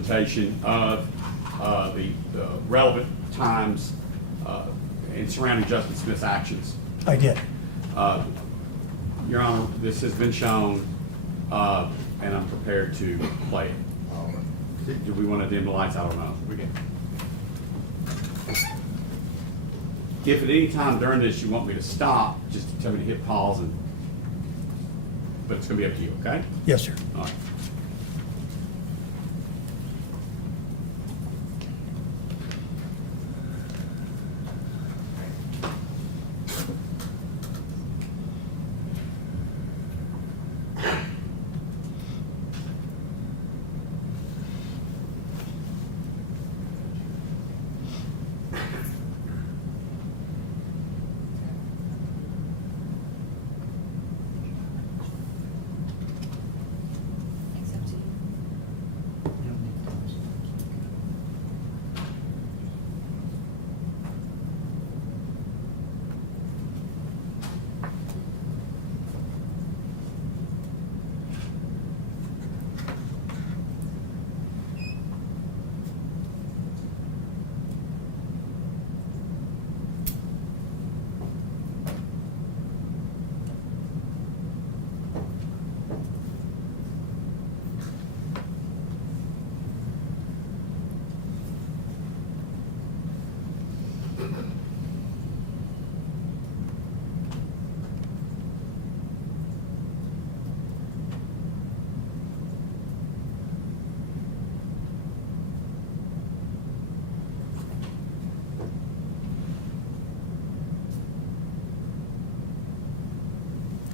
Presentation of the relevant times and surrounding Justin Smith's actions. I did. Your Honor, this has been shown, and I'm prepared to play it. Do we want to dim the lights? I don't know. We can. If at any time during this you want me to stop, just tell me to hit pause, but it's going to be up to you, okay? Yes, sir. All right.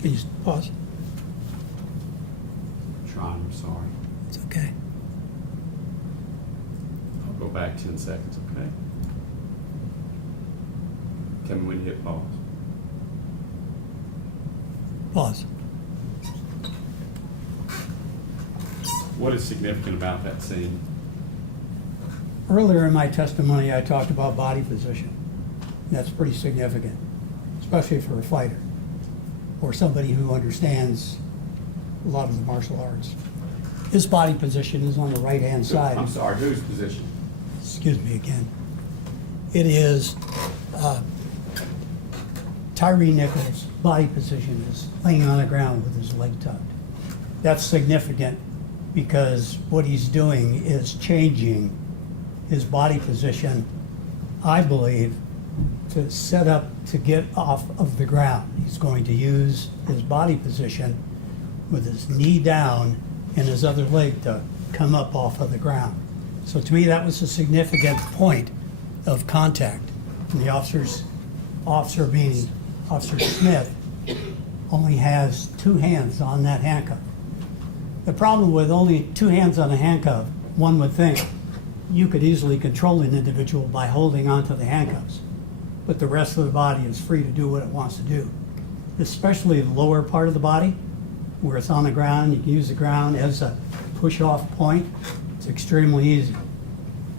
Can you pause? Trying, I'm sorry. It's okay. I'll go back 10 seconds, okay? Tell me when you hit pause. Pause. What is significant about that scene? Earlier in my testimony, I talked about body position. That's pretty significant, especially for a fighter or somebody who understands a lot of the martial arts. His body position is on the right-hand side. I'm sorry, whose position? Excuse me again. It is Tyre Nichols' body position is laying on the ground with his leg tucked. That's significant because what he's doing is changing his body position, I believe, to set up to get off of the ground. He's going to use his body position with his knee down and his other leg to come up off of the ground. So to me, that was a significant point of contact. And the officer being Officer Smith, only has two hands on that handcuff. The problem with only two hands on a handcuff, one would think you could easily control an individual by holding onto the handcuffs, but the rest of the body is free to do what it wants to do, especially the lower part of the body where it's on the ground. You can use the ground as a push-off point. It's extremely easy.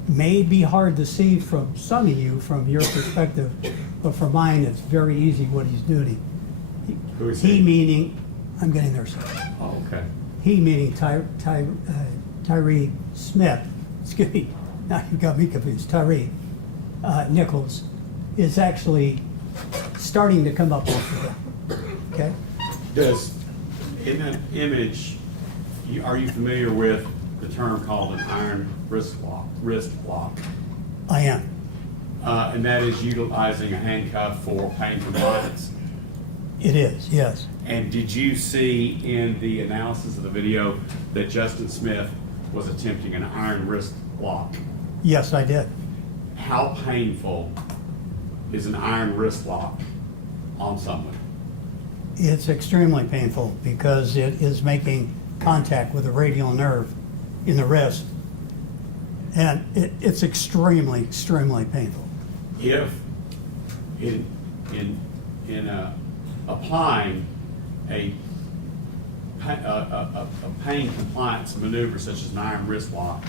May be hard to see from some of you from your perspective, but for mine, it's very easy what he's doing. Who is He he? meaning, I'm getting there, sir. Oh, okay. He meaning Tyre Smith, excuse me, now you got me confused, Tyre Nichols is actually starting to come up off the ground, okay? Does, in that image, are you familiar with the term called an iron wrist lock? I am. And that is utilizing a handcuff for pain compliance. It is, yes. And did you see in the analysis of the video that Justin Smith was attempting an iron wrist lock? Yes, I did. How painful is an iron wrist lock on someone? It's extremely painful because it is making contact with the radial nerve in the wrist. And it's extremely, extremely painful. If applying a pain compliance maneuver such as an iron wrist lock,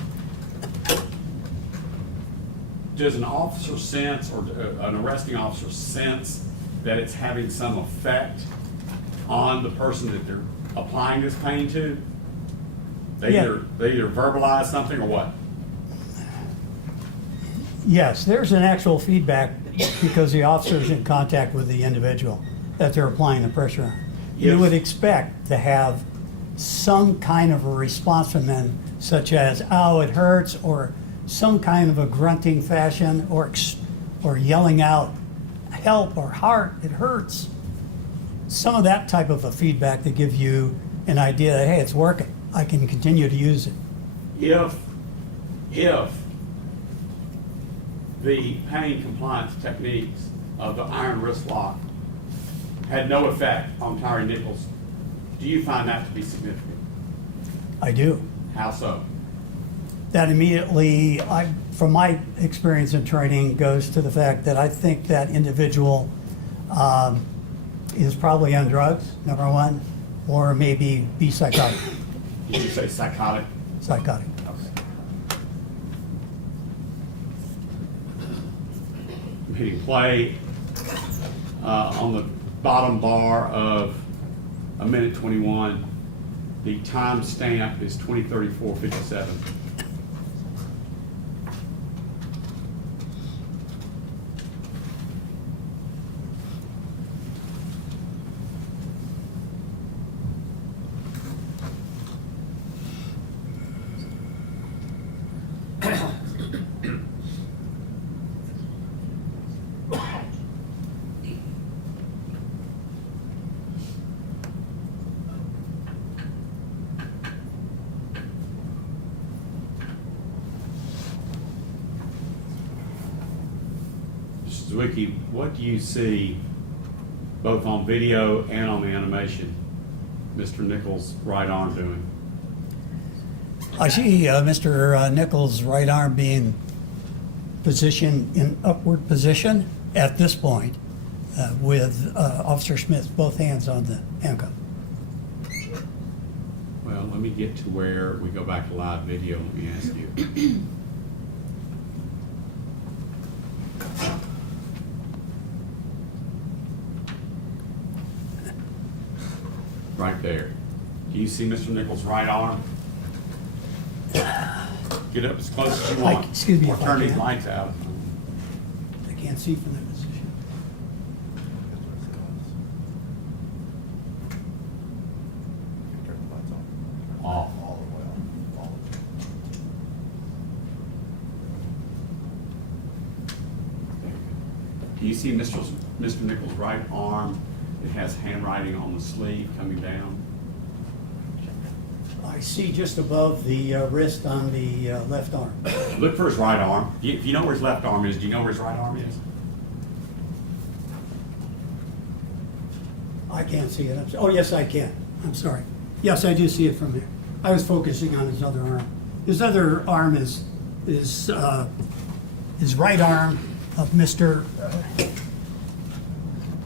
does an officer sense, or an arresting officer sense, that it's having some effect on the person that they're applying this pain to? They Yeah. either verbalize something or what? Yes, there's an actual feedback because the officer's in contact with the individual that they're applying the pressure on. You Yes. would expect to have some kind of a response from them, such as, "Oh, it hurts," or some kind of a grunting fashion, or yelling out, "Help," or "Heart, it hurts." Some of that type of a feedback to give you an idea that, hey, it's working. I can continue to use it. If the pain compliance techniques of the iron wrist lock had no effect on Tyre Nichols, do you find that to be significant? I do. How so? That immediately, from my experience in training, goes to the fact that I think that individual is probably on drugs, number one, or maybe be psychotic. Did you say psychotic? Psychotic. Okay. I'm hitting play on the bottom bar of 1:21. The time stamp is 20:34:57. Mr. Zwickey, what do you see both on video and on the animation, Mr. Nichols' right arm doing? I see Mr. Nichols' right arm being positioned in upward position at this point with Officer Smith, both hands on the handcuff. Well, let me get to where we go back to live video. Let me ask you. Right there. Do you see Mr. Nichols' right arm? Get up as close as you want. Excuse me Or if I turn these can. lights out. I can't see from that position. Off. Do you see Mr. Nichols' right arm? It has handwriting on the sleeve coming down. I see just above the wrist on the left arm. Look for his right arm. If you know where his left arm is, do you know where his right arm is? I can't see it. Oh, yes, I can. I'm sorry. Yes, I do see it from here. I was focusing on his other arm. His other arm is his right arm of Mr.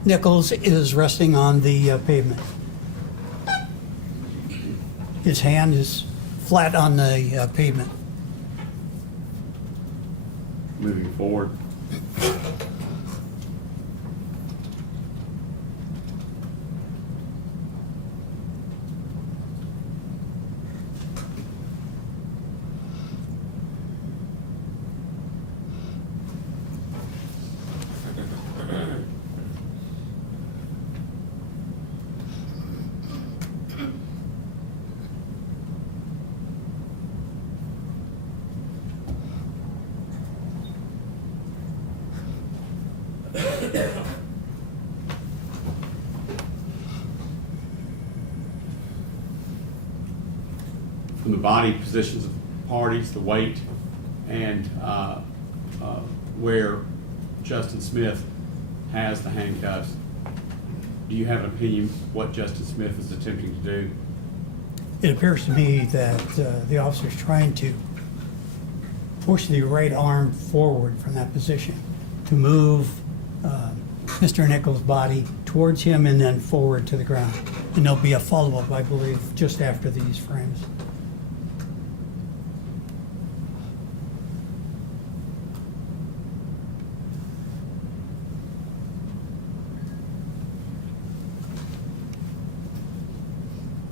Nichols is resting on the pavement. His hand is flat on the pavement. Moving forward. From the body positions of parties, the weight, and where Justin Smith has the handcuffs, do you have an opinion what Justin Smith is attempting to do? It appears to me that the officer's trying to push the right arm forward from that position to move Mr. Nichols' body towards him and then forward to the ground. And there'll be a follow-up, I believe, just after these frames.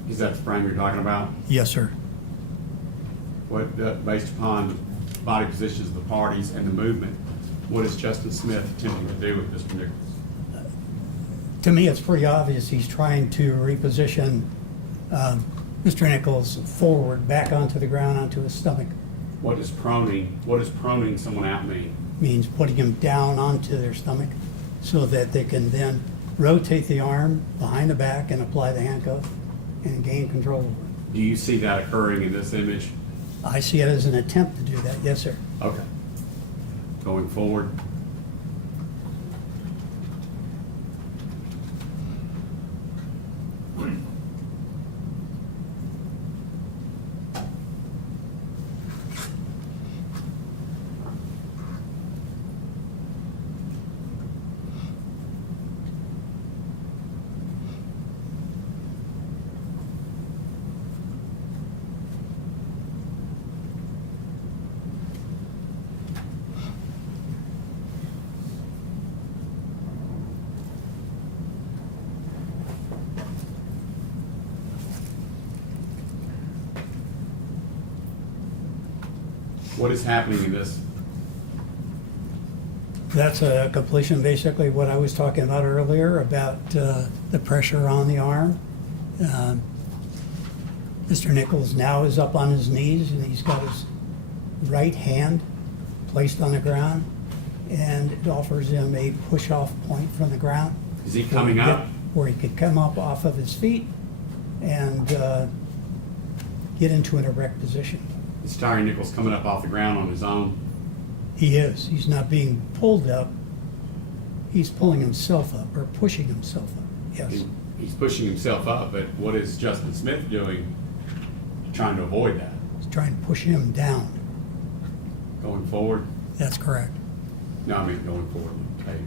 Is that the frame you're talking about? Yes, sir. What, based upon body positions of the parties and the movement. What is Justin Smith attempting to do with Mr. Nichols? To me, it's pretty obvious he's trying to reposition Mr. Nichols forward, back onto the ground, onto his stomach. What does proning someone out mean? Means putting him down onto their stomach so that they can then rotate the arm behind the back and apply the handcuff and gain control over it. Do you see that occurring in this image? I see it as an attempt to do that, yes, sir. Okay. Going forward. What is happening in this? That's a completion, basically what I was talking about earlier, about the pressure on the arm. Mr. Nichols now is up on his knees, and he's got his right hand placed on the ground, and it offers him a push-off point from the ground. Is he coming up? Where he could come up off of his feet and get into an erect position. Is Tyre Nichols coming up off the ground on his own? He is. He's not being pulled up. He's pulling himself up, or pushing himself up, yes. He's pushing himself up, but what is Justin Smith doing trying to avoid that? He's trying to push him down. Going forward? That's correct. No, I mean going forward. Okay.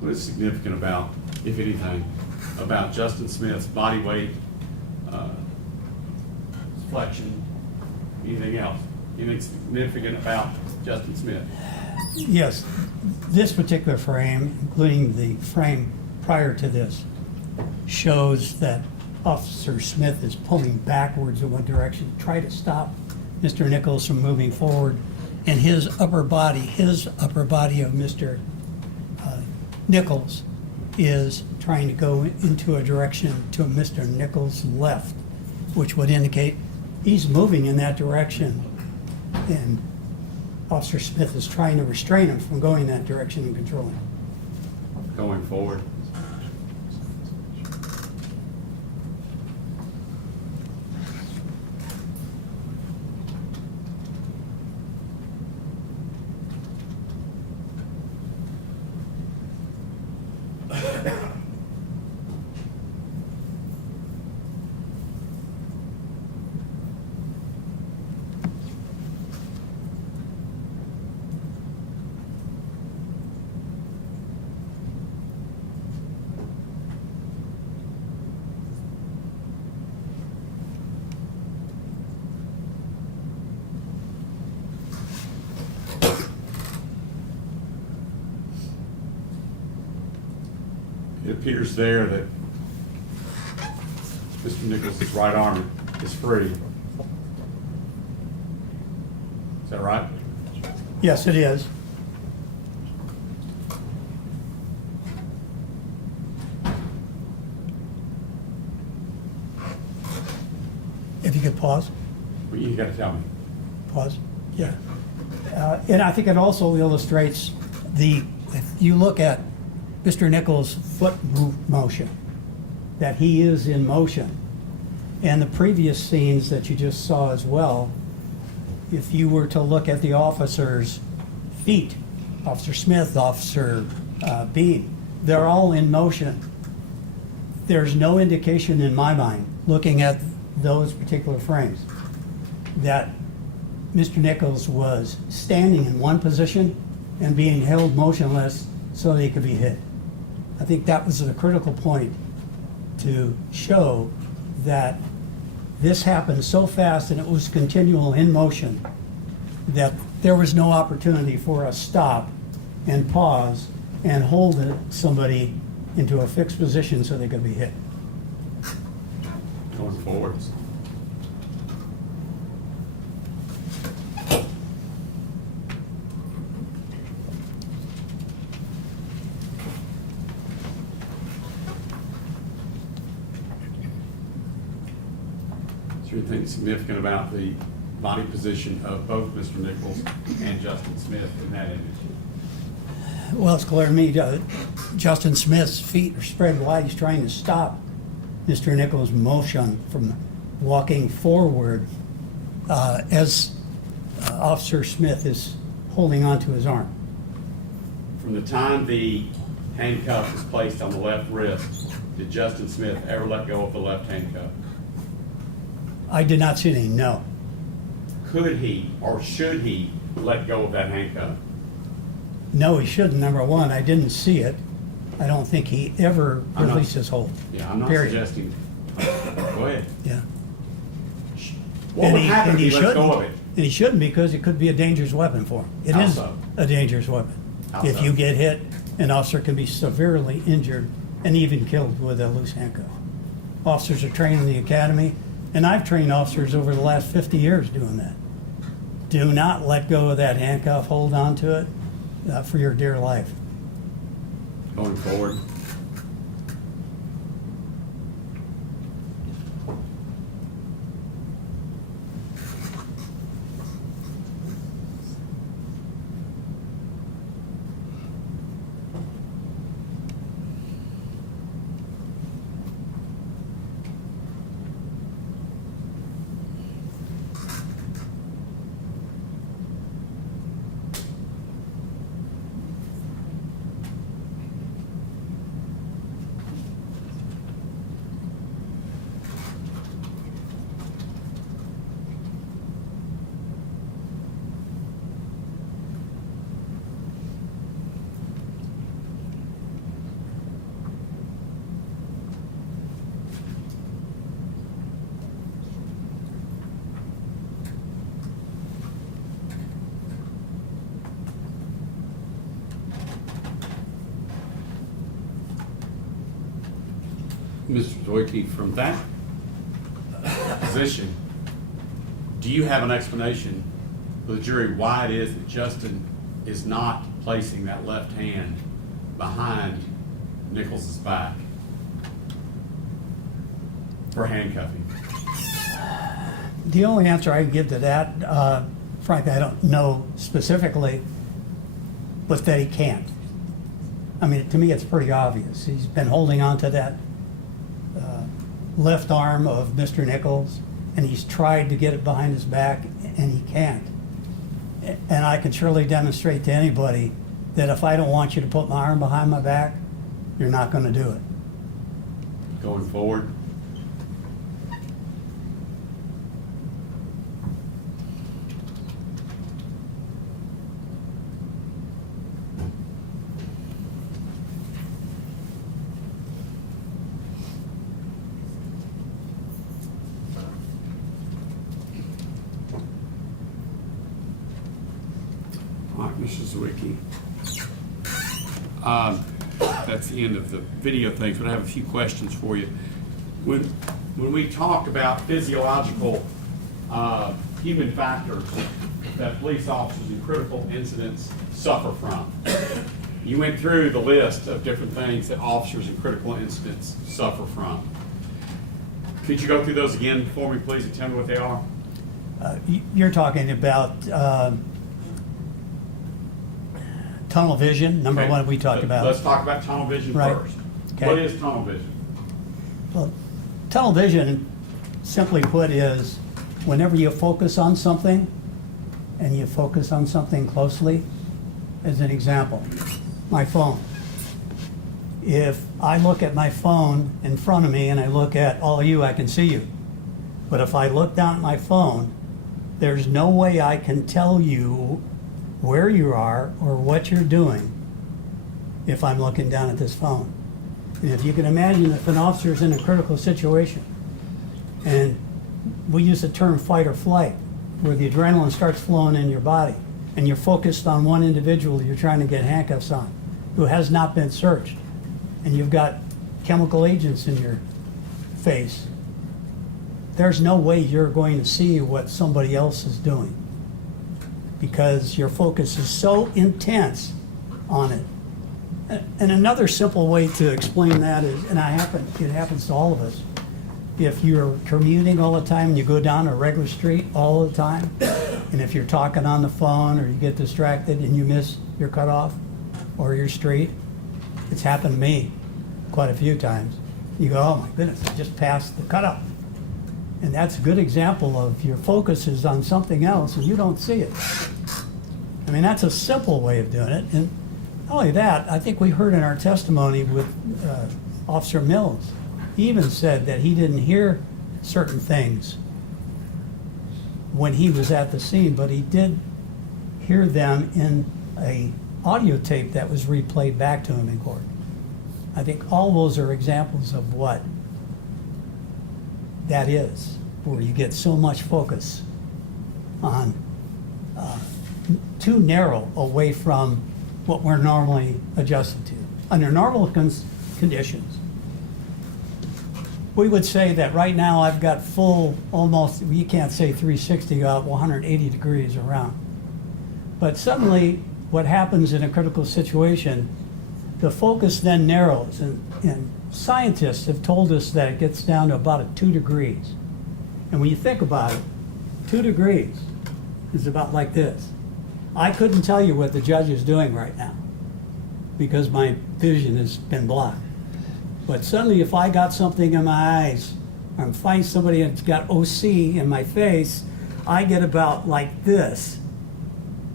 What is significant about, if anything, about Justin Smith's body weight, flexion, anything else? Anything significant about Justin Smith? Yes, this particular frame, including the frame prior to this, shows that Officer Smith is pulling backwards in one direction to try to stop Mr. Nichols from moving forward, and his upper body of Mr. Nichols is trying to go into a direction to Mr. Nichols' left, which would indicate he's moving in that direction, and Officer Smith is trying to restrain him from going that direction and controlling him. Going forward. It appears there that Mr. Nichols' right arm is free. Is that right? Yes, it is. If you could pause. Well, you gotta tell me. Pause. Yeah. And I think it also illustrates if you look at Mr. Nichols' foot motion, that he is in motion. And the previous scenes that you just saw as well, if you were to look at the officers' feet, Officer Smith, Officer Bean, they're all in motion. There's no indication in my mind, looking at those particular frames, that Mr. Nichols was standing in one position and being held motionless so that he could be hit. I think that was a critical point to show that this happened so fast and it was continual in motion that there was no opportunity for a stop and pause and hold somebody into a fixed position so they could be hit. Going forwards. Is there anything significant about the body position of both Mr. Nichols and Justin Smith in that image? Well, it's clear to me, Justin Smith's feet are spread wide. He's trying to stop Mr. Nichols' motion from walking forward as Officer Smith is holding onto his arm. From the time the handcuff was placed on the left wrist, did Justin Smith ever let go of the left handcuff? I did not see any, no. Could he or should he let go of that handcuff? No, he shouldn't, number one. I didn't see it. I don't think he ever I'm not- released his hold. Yeah, I'm not Period. suggesting. Go ahead. Yeah. What would happen if he let go of it? And he shouldn't, because it could be a dangerous weapon for him. It How is so? a dangerous weapon. How If so? you get hit, an officer can be severely injured and even killed with a loose handcuff. Officers are trained in the academy, and I've trained officers over the last 50 years doing that. Do not let go of that handcuff. Hold on to it for your dear life. Going forward. Mr. Zwickey, from that position, do you have an explanation for the jury why it is that Justin is not placing that left hand behind Nichols' back for handcuffing? The only answer I can give to that, frankly, I don't know specifically, but that he can't. I mean, to me, it's pretty obvious. He's been holding on to that left arm of Mr. Nichols, and he's tried to get it behind his back, and he can't. And I can surely demonstrate to anybody that if I don't want you to put my arm behind my back, you're not going to do it. Going forward. All right, Mr. Zwickey. That's the end of the video things, but I have a few questions for you. When we talked about physiological human factors that police officers in critical incidents suffer from, you went through the list of different things that officers in critical incidents suffer from. Could you go through those again for me, please, and tell me what they are? You're talking about tunnel vision, number Okay. one we talked about. Let's talk about tunnel vision Right. first. Okay. What is tunnel vision? Well, tunnel vision, simply put, is whenever you focus on something and you focus on something closely, as an example, my phone. If I look at my phone in front of me and I look at all of you, I can see you. But if I look down at my phone, there's no way I can tell you where you are or what you're doing if I'm looking down at this phone. And if you can imagine if an officer is in a critical situation, and we use the term fight or flight, where the adrenaline starts flowing in your body, and you're focused on one individual you're trying to get handcuffs on, who has not been searched, and you've got chemical agents in your face, there's no way you're going to see what somebody else is doing, because your focus is so intense on it. And another simple way to explain that is, and it happens to all of us, if you're commuting all the time and you go down a regular street all the time, and if you're talking on the phone or you get distracted and you miss your cutoff or your street, it's happened to me quite a few times. You go, oh my goodness, I just passed the cutoff. And that's a good example of your focus is on something else and you don't see it. I mean, that's a simple way of doing it. And not only that, I think we heard in our testimony with Officer Mills, he even said that he didn't hear certain things when he was at the scene, but he did hear them in a audio tape that was replayed back to him in court. I think all those are examples of what that is, where you get so much focus on too narrow away from what we're normally adjusted to. Under normal conditions, we would say that right now I've got full, almost, you can't say 360, 180 degrees around. But suddenly, what happens in a critical situation, the focus then narrows, and scientists have told us that it gets down to about 2 degrees. And when you think about it, 2 degrees is about like this. I couldn't tell you what the judge is doing right now because my vision has been blocked. But suddenly if I got something in my eyes, or I'm fighting somebody that's got OC in my face, I get about like this,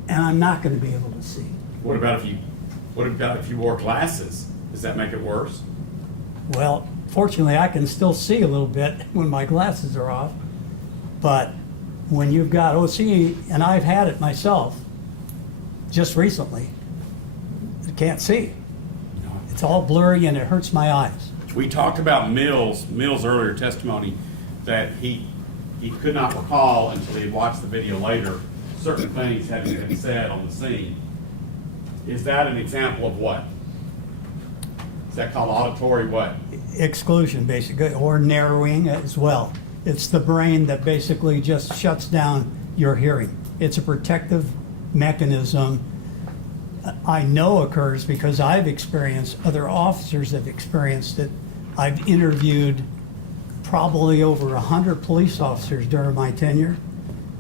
and I'm not going to be able to see. What about if you wore glasses? Does that make it worse? Well, fortunately, I can still see a little bit when my glasses are off, but when you've got OC, and I've had it myself just recently, I can't see. It's all blurry and it hurts my eyes. We talked about Mills' earlier testimony that he could not recall until he had watched the video later certain things having been said on the scene. Is that an example of what? Is that called auditory what? Exclusion, basically, or narrowing as well. It's the brain that basically just shuts down your hearing. It's a protective mechanism. I know occurs because I've experienced, other officers have experienced it. I've interviewed probably over 100 police officers during my tenure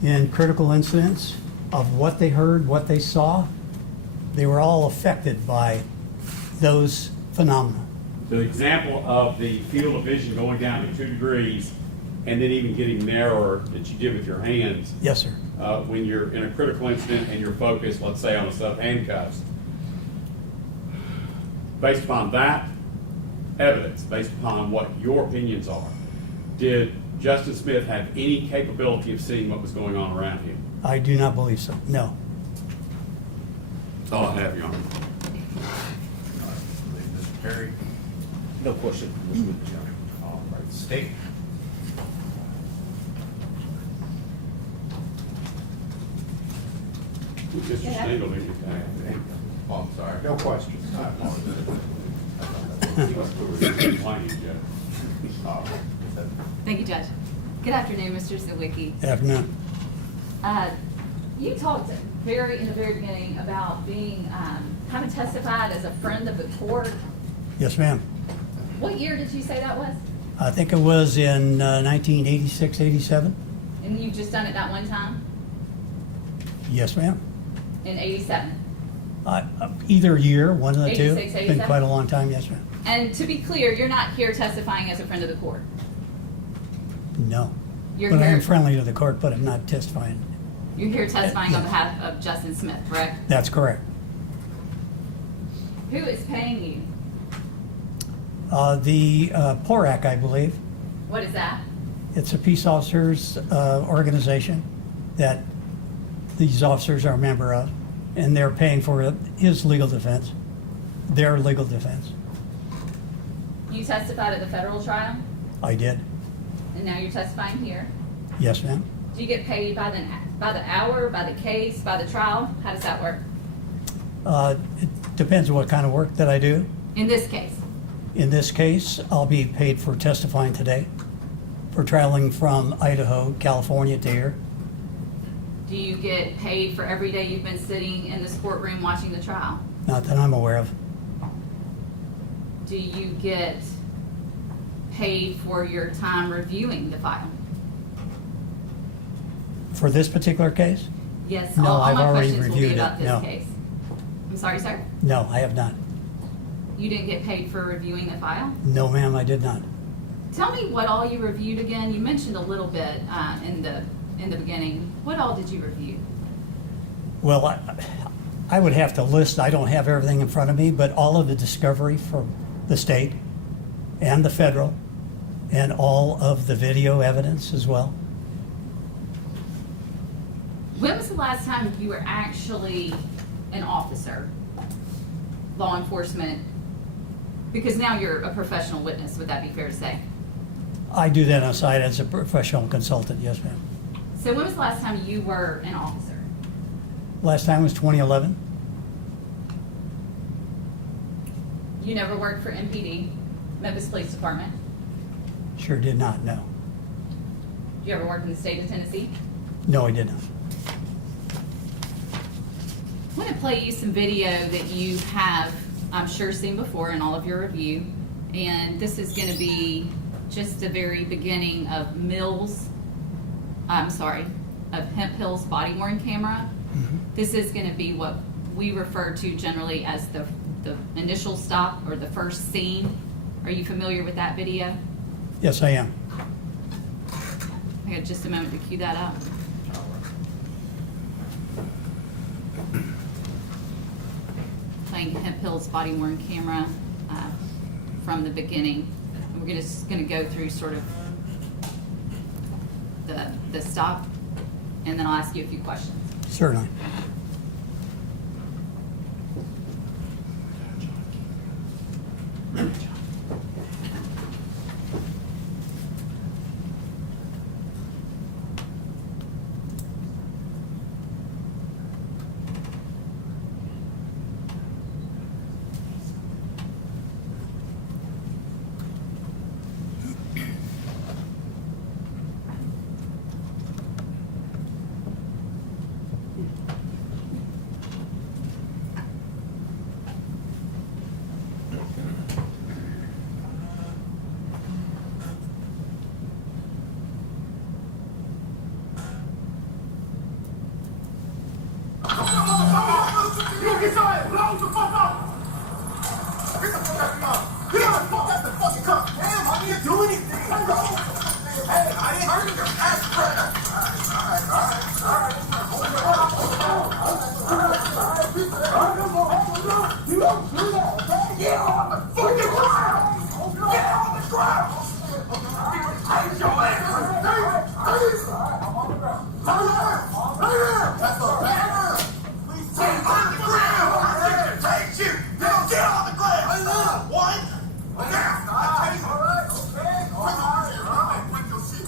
in critical incidents of what they heard, what they saw. They were all affected by those phenomena. The example of the field of vision going down to 2 degrees and then even getting narrower that you did with your hands. Yes, sir. When you're in a critical incident and you're focused, let's say, on a set of handcuffs. Based upon that evidence, based upon what your opinions are, did Justin Smith have any capability of seeing what was going on around him? I do not believe so, no. That's all I have, Your Honor. Mr. Perry? No question. Mr. Witness, Your Honor. All right, State. Mr. Stengel, did you Oh, I'm sorry. No questions. I apologize. Thank you, Judge. Good afternoon, Mr. Zwickey. Afternoon. You talked in the very beginning about being, having testified as a friend of the court. Yes, ma'am. What year did you say that was? I think it was in 1986, 87. And you've just done it that one time? Yes, ma'am. In 87? Either year, one of the two. 86, It's been quite a long time, yes, ma'am. And to be clear, you're not here testifying as a friend of the court? No. You're But I am here, friendly to the court, but I'm not testifying. you're here testifying on Yes. behalf of Justin Smith, correct? That's correct. Who is paying you? The PORAC, I believe, What is that? it's a peace officers organization that these officers are a member of, and they're paying for his legal defense, their legal defense. You testified at the federal trial, I did. and now you're testifying here. Yes, ma'am. Do you get paid by the hour, by the case, by the trial? How does that work? It depends on what kind of work that I do. In this case, In this case, I'll be paid for testifying today, for traveling from Idaho, California to here. do you get paid for every day you've been sitting in this courtroom watching the trial? Not that I'm aware of. Do you get paid for your time reviewing the file? For this particular case? Yes, No, all I've my already questions will be reviewed it. about this No. case. I'm sorry, sir? No, I have not. You didn't get paid for reviewing the file? No, ma'am, I did not. Tell me what all you reviewed again. You mentioned a little bit in the beginning. What all did you review? Well, I would have to list, I don't have everything in front of me, but all of the discovery from the state and the federal, and all of the video evidence as well. When was the last time you were actually an officer, law enforcement? Because now you're a professional witness, would that be fair to say? I do that on site as a professional consultant, yes, ma'am. So when was the last time you were an officer? Last time was 2011. You never worked for MPD, Memphis Police Department? Sure did not, no. You ever worked in the state of Tennessee? No, I did not. I want to play you some video that you have, I'm sure, seen before in all of your review. And this is going to be just the very beginning of Hemp Hill's body-worn camera. This is going to be what we refer to generally as the initial stop or the first scene. Are you familiar with that video? Yes, I am. I got just a moment to cue that up. Playing Hemp Hill's body-worn camera from the beginning. And we're just going to go through sort of the stop, and then I'll ask you a few questions. Certainly. Get your ass blown the fuck up! Get the fuck out of here! Get the fuck out the fucking car! Damn, I didn't do anything! Hey, I didn't hurt your ass, brother! You don't do that, okay? Get on the fucking ground! Get on the ground! Take your ass! I'm on the ground. That's all right. Get on the ground! Take you! Get on the ground! One! Now! Alright, okay.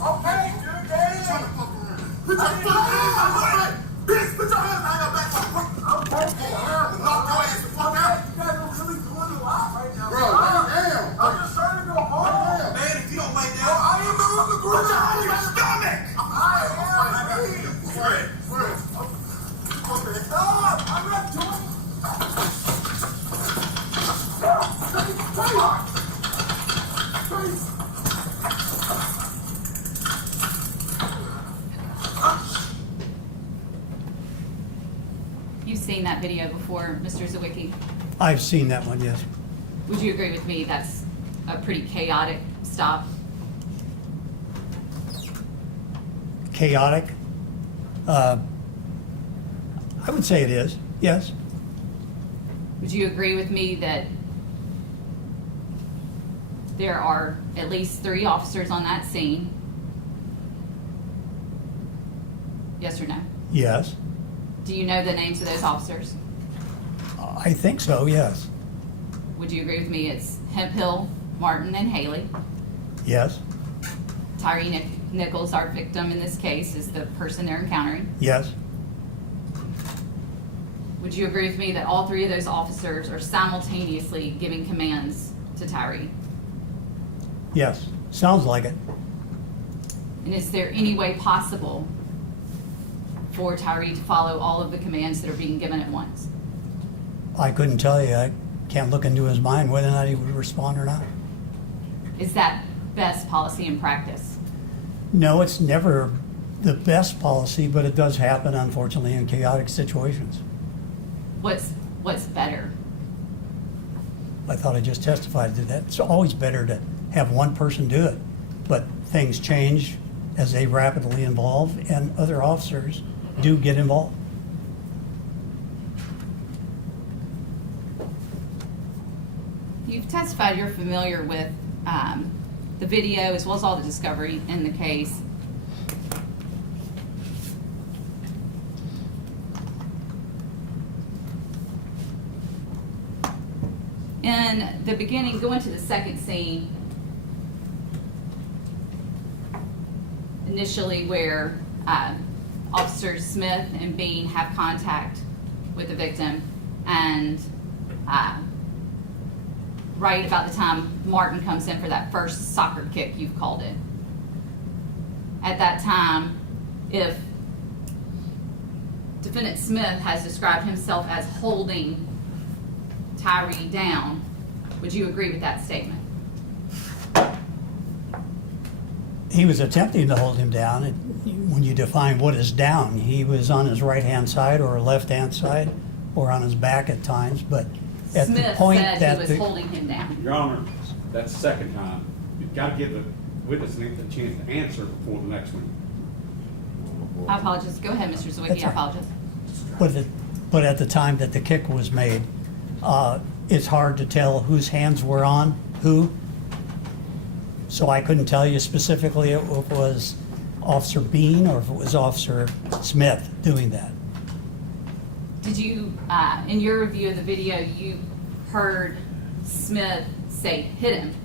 Okay, dude, damn! Put your hands! Bitch, put your hands behind your back! Okay, knock your ass the fuck out! You guys are really doing a lot right now. Bro, damn! I'm just trying to go home! Man, if you don't lay down, I ain't moving the ground! Put your hand on your stomach! I am! Spread. Stop! I'm not doing it! seen that video before, Mr. Zwickey? I've seen that one, yes. Would you agree with me that's a pretty chaotic stop? Chaotic? I would say it is, yes. Would you agree with me that there are at least 3 officers on that scene? Yes or no? Yes. Do you know the names of those officers? I think so, yes. Would you agree with me it's Hemphill, Martin, and Haley? Yes. Tyre Nichols, our victim in this case, is the person they're encountering. Yes. Would you agree with me that all 3 of those officers are simultaneously giving commands to Tyre? Yes. Sounds like it. And is there any way possible for Tyre to follow all of the commands that are being given at once? I couldn't tell you. I can't look into his mind whether or not he would respond or not. Is that best policy and practice? No, it's never the best policy, but it does happen, unfortunately, in chaotic situations. What's better? I thought I just testified to that. It's always better to have one person do it, but things change as they rapidly evolve, and other officers do get involved. You've testified you're familiar with the video as well as all the discovery in the case. In the beginning, going to the second scene, initially where Officers Smith and Bean have contact with the victim, and right about the time Martin comes in for that first soccer kick, you've called it. At that time, if Defendant Smith has described himself as holding Tyre down, would you agree with that statement? He was attempting to hold him down. When you define what is down, he was on his right-hand side or left-hand side or on his back at times, but at the Smith point said that he was holding him down. Your Honor, that's the second time. You've got to give the witness a chance to answer before the next one. I apologize. Go ahead, Mr. Zwickey. That's I right. apologize. But at the time that the kick was made, it's hard to tell whose hands were on who. So I couldn't tell you specifically if it was Officer Bean or if it was Officer Smith doing that. Did you, in your review of the video, you heard Smith say, hit him?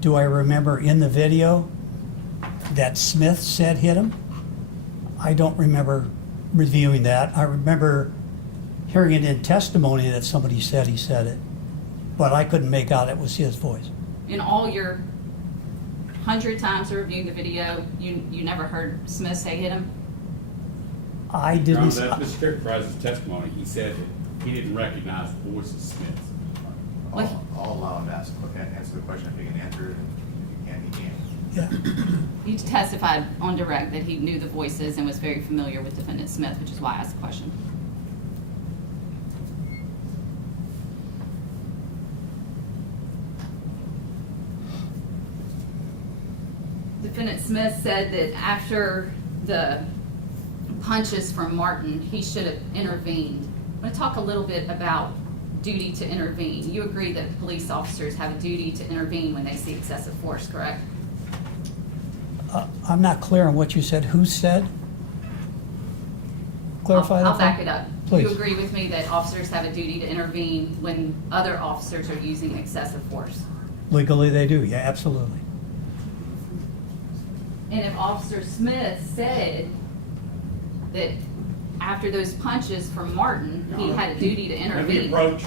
Do I remember in the video that Smith said hit him? I don't remember reviewing that. I remember hearing it in testimony that somebody said he said it, but I couldn't make out it was his voice. In all your 100 times of reviewing the video, you never heard Smith say hit him? I Your Honor, didn't. that Mr. Characterizes testimony. He said that he didn't recognize the voice of Smith. What? I'll allow him to answer the question if he can answer it, and if he can't, he Yeah. can't. You testified on direct that he knew the voices and was very familiar with Defendant Smith, which is why I asked the question. Defendant Smith said that after the punches from Martin, he should have intervened. I want to talk a little bit about duty to intervene. You agree that police officers have a duty to intervene when they see excessive force, correct? I'm not clear on what you said. Who said? Clarify that. I'll back it up. Please. You agree with me that officers have a duty to intervene when other officers are using excessive force? Legally, they do. Yeah, absolutely. And if Officer Smith said that after those punches from Martin, he had a duty to Let me intervene. approach